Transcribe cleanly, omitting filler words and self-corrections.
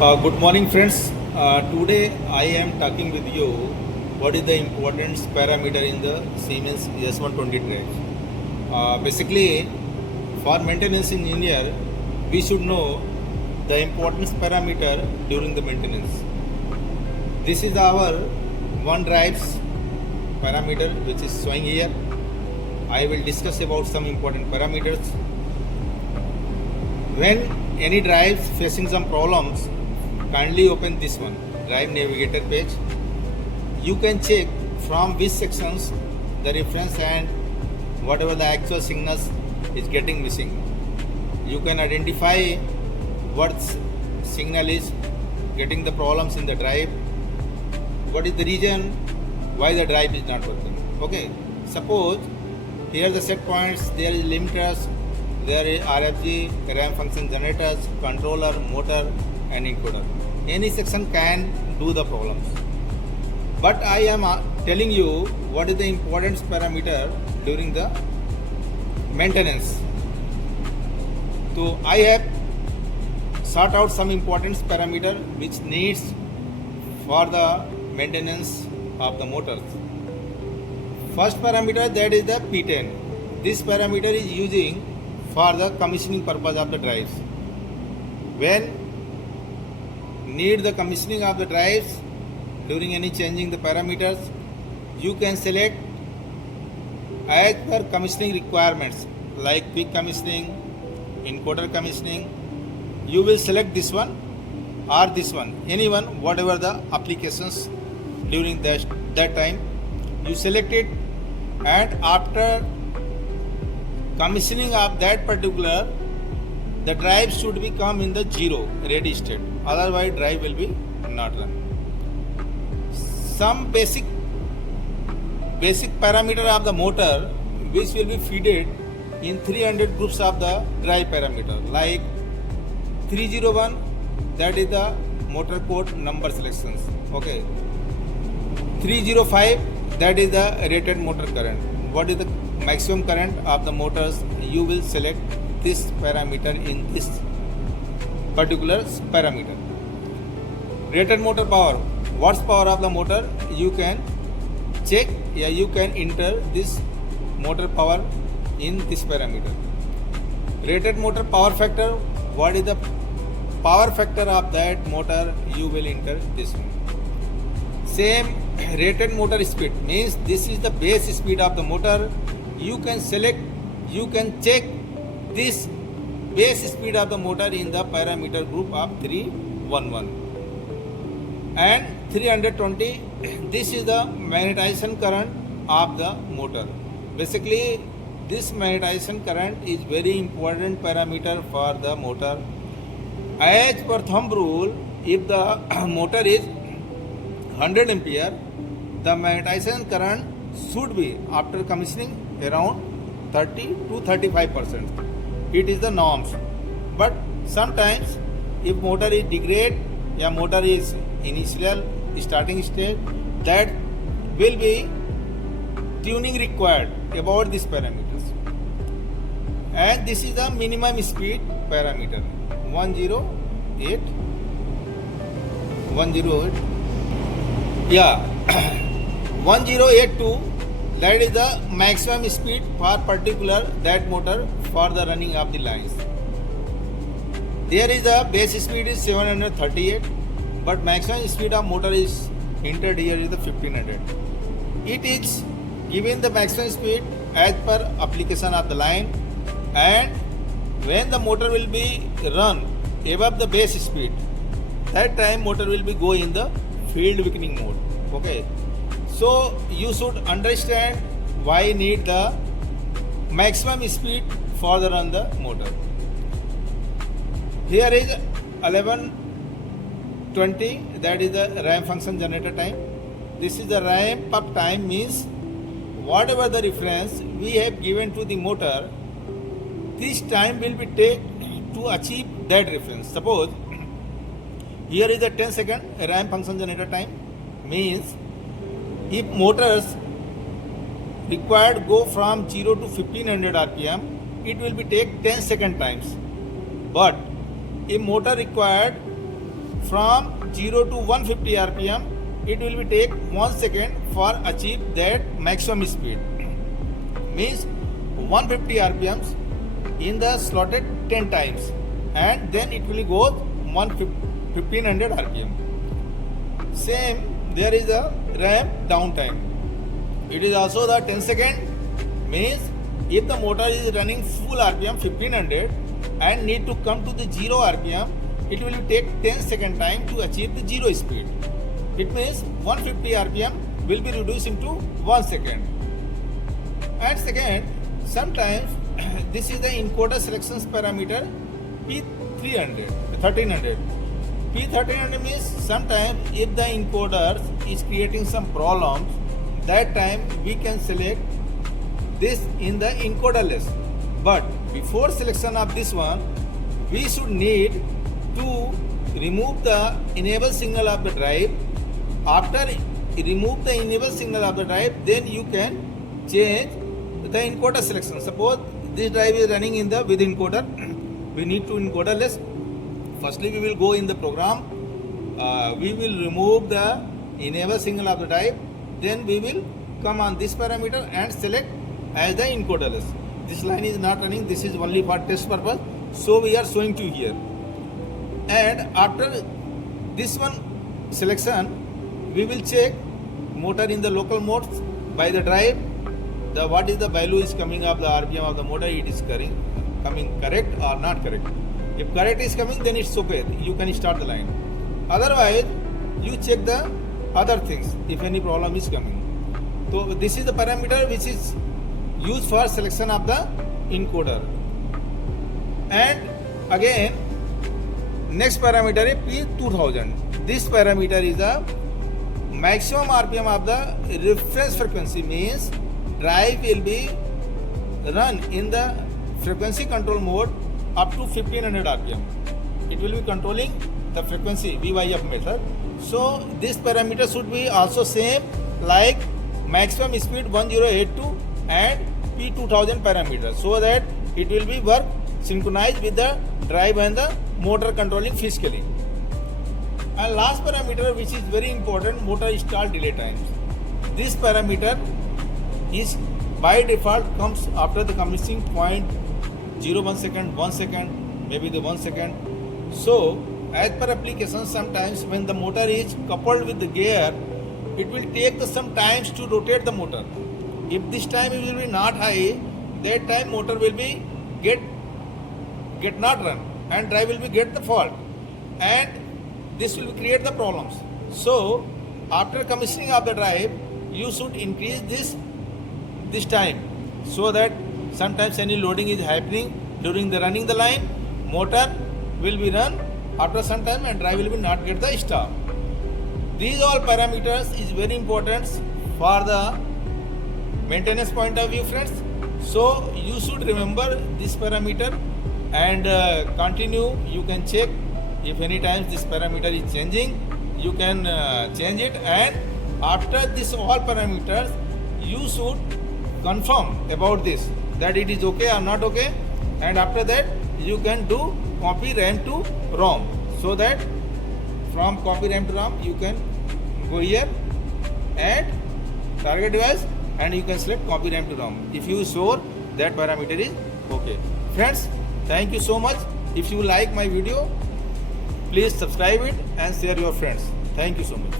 Good morning, friends. Today I am talking with you what is the importance parameter in the Siemens S120 drive. Basically, for maintenance engineer, we should know the importance parameter during the maintenance. This is our one drive's parameter which is showing here. I will discuss about some important parameters. When any drive facing some problems, kindly open this one, drive navigator page. You can check from which sections the reference and whatever the actual signals is getting missing. You can identify what signal is getting the problems in the drive, what is the reason why the drive is not working. Okay, suppose here the set points, there is limiters, there is RFG, RAM function generators, controller, motor and encoder. Any section can do the problems. But I am telling you what is the importance parameter during the maintenance. So I have sought out some importance parameter which needs for the maintenance of the motors. First parameter, that is the P10. This parameter is using for the commissioning purpose of the drives. When need the commissioning of the drives, during any changing the parameters, you can select as per commissioning requirements like quick commissioning, encoder commissioning. You will select this one or this one, any one, whatever the applications during that time. You select it, and after commissioning of that particular, the drive should be come in the zero ready state, otherwise drive will be not run. Some basic parameter of the motor which will be feeded in 300 groups of the drive parameter, like 301, that is the motor code number selections. Okay, 305, that is the rated motor current. What is the maximum current of the motors? You will select this parameter in this particular parameter. Rated motor power, what's power of the motor? You can check, you can enter this motor power in this parameter. Rated motor power factor, what is the power factor of that motor? You will enter this one. Same rated motor speed, means this is the base speed of the motor. You can select, you can check this base speed of the motor in the parameter group of 311 and 320. This is the magnetization current of the motor. Basically, this magnetization current is very important parameter for the motor. As per thumb rule, if the motor is 100 ampere, the magnetization current should be after commissioning around 30 to 35%. It is the norms. But sometimes if motor is degrade, motor is initial starting state, that will be tuning required about these parameters. And this is the minimum speed parameter, 108. 1082, that is the maximum speed for particular that motor for the running of the lines. There is the base speed is 738, but maximum speed of motor is entered here is the 1500. It is given the maximum speed as per application of the line, and when the motor will be run above the base speed, that time motor will be go in the field weakening mode. Okay, so you should understand why need the maximum speed for the run the motor. Here is 1120, that is the RAM function generator time. This is the ramp up time, means whatever the reference we have given to the motor, this time will be take to achieve that reference. Suppose here is the 10 second RAM function generator time, means if motors required go from 0 to 1500 rpm, it will be take 10 second times. But if motor required from 0 to 150 rpm, it will be take 1 second for achieve that maximum speed. Means 150 rpms in the slotted 10 times, and then it will go 1500 rpm. Same, there is a ramp downtime. It is also the 10 second. Means if the motor is running full rpm 1500 and need to come to the 0 rpm, it will take 10 second time to achieve the 0 speed. It means 150 rpm will be reduced into 1 second. And second, sometimes this is the encoder selections parameter P1300. P1300 means sometimes if the encoder is creating some problems, that time we can select this in the encoder list. But before selection of this one, we should need to remove the enable signal of the drive. After remove the enable signal of the drive, then you can change the encoder selection. Suppose this drive is running in the with encoder, we need to encoder list. Firstly, we will go in the program. We will remove the enable signal of the drive. Then we will come on this parameter and select as the encoder list. This line is not running. This is only for test purpose. So we are showing to here. And after this one selection, we will check motor in the local mode by the drive. The what is the value is coming of the RPM of the motor, it is coming correct or not correct. If correct is coming, then it's okay. You can start the line. Otherwise, you check the other things if any problem is coming. So this is the parameter which is used for selection of the encoder. And again, next parameter is P2000. This parameter is the maximum RPM of the reference frequency. Means drive will be run in the frequency control mode up to 1500 rpm. It will be controlling the frequency VYF method. So this parameter should be also same like maximum speed 1082 and P2000 parameter, so that it will be work synchronized with the drive and the motor controlling physically. And last parameter, which is very important, motor start delay times. This parameter is by default comes after the commissioning point 0.1 second, 1 second, maybe the 1 second. So as per application, sometimes when the motor is coupled with the gear, it will take some times to rotate the motor. If this time it will be not high, that time motor will be get not run and drive will be get the fault, and this will create the problems. So after commissioning of the drive, you should increase this time, so that sometimes any loading is happening during the running the line, motor will be run after some time and drive will be not get the stop. These all parameters is very important for the maintenance point of view, friends. So you should remember this parameter and continue. You can check if any times this parameter is changing, you can change it, and after this all parameters you should confirm about this that it is okay or not okay, and after that you can do copy RAM to ROM, so that from copy RAM to ROM you can go here and target device and you can select copy RAM to ROM if you sure that parameter is okay. Friends, thank you so much. If you like my video, please subscribe it and share your friends. Thank you so much.